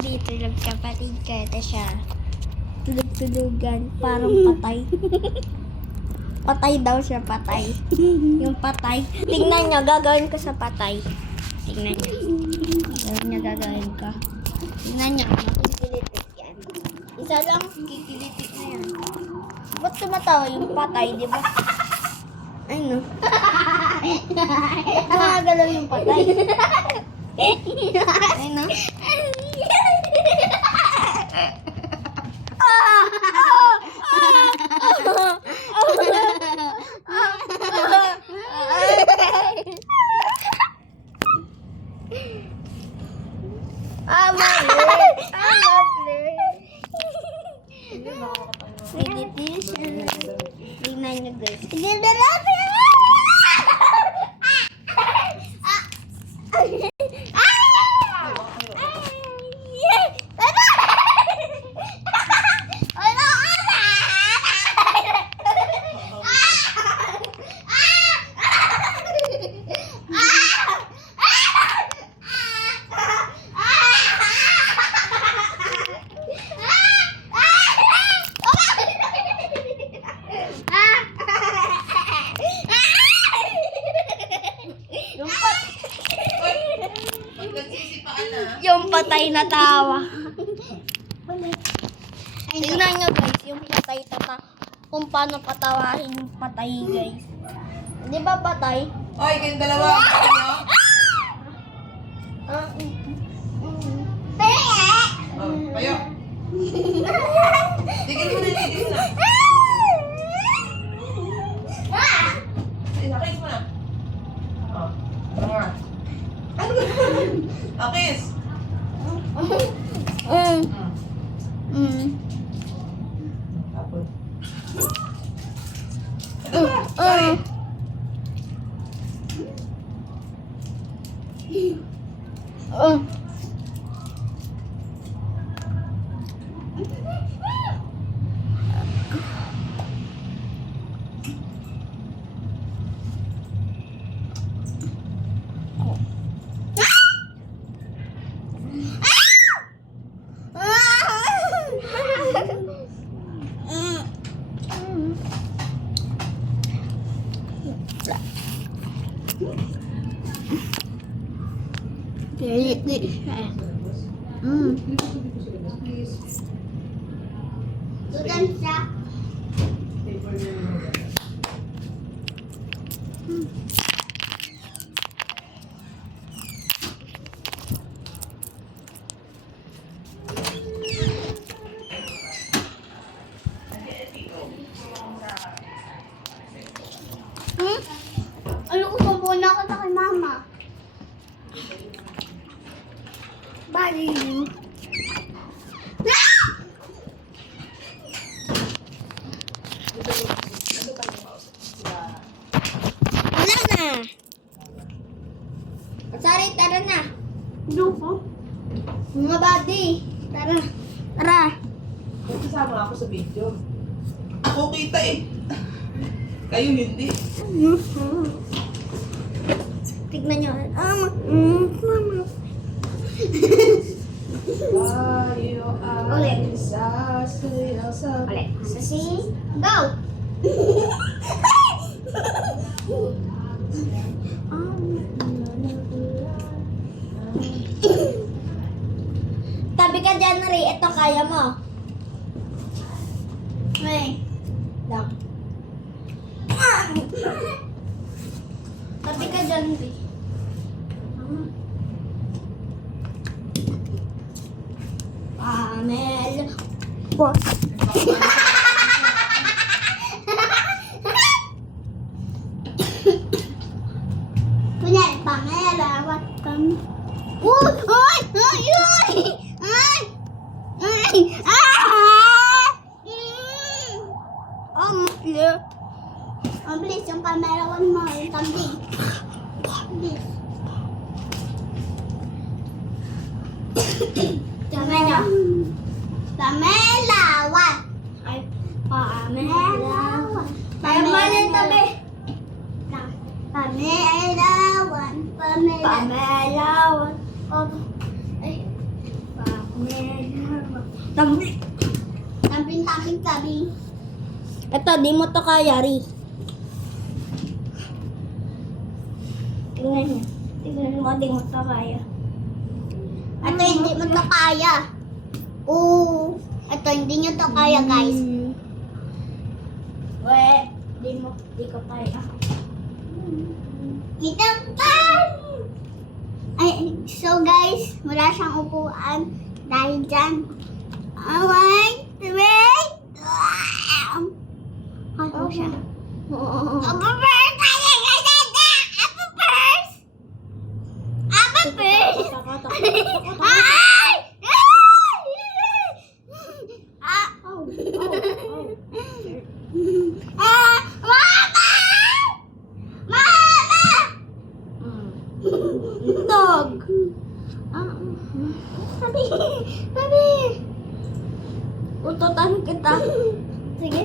Dito nagkapatid ka. Ito siya. Tulog-tulugan. Parang patay. Patay daw siya, patay. Yung patay. Tingnan niyo, gagawin ko sa patay. Tingnan niyo. Gagawin niyo, gagawin ko. Tingnan niyo. Makikilitik yan. Isa lang, kikilitik na yan. Ba't tumatawa yung patay, di ba? Ay, no. Nakagalaw yung patay. Ay, no. Meditation. Tingnan nyo guys. Yung patay na tawa. Tingnan nyo guys, yung patay kung paano patawahin yung patay guys. Di ba patay? Oy, kayong dalawa. Ano? Oh, kayo. Tigil mo na, tigil na. Nakis mo na. Oh, ano nga? Ano ba? Nakis. Tapos. Ito ba? Sorry. Ano ko muna ako na kay mama? Baliw. Wala na. Sorry, tara na. Lupo. Mga buddy. Tara. Tara. Kasama ako sa video. Ako kita eh. Kayo hindi. Tignan nyo. Mama. Tayo Ulit. ay sasayaw sa... Ulit. Sasi. Go! Tabi ka dyan, Ray. Ito, kaya mo. May. Lang. Tabi ka dyan, Ray. Pamela. Kunyari, Pamela. What come? Uy! Uy! Uy! Uy! Ay! Ay! Ah! Oh, mapli. Mabilis yung Pamela. One more. Yung kambing. Mabilis. Pamela. Pamela. What? Ay, Pamela. Pamela. Tabi. Pamela. Pamela. Pamela. Ay. Tambi. Tamping. Ito, di mo to kaya, Ri. Tingnan niya. Tingnan mo, di mo to kaya. Ito hindi mo to kaya. Oo. Ito hindi nyo to kaya, guys. Di ko kaya. Itangkan! Ay, so guys, wala siyang upuan dahil dyan. One, three, ano siya? Apa first? Apa first? Ay! Mama! Mama! Dog. Sabi. Ututan kita. Sige.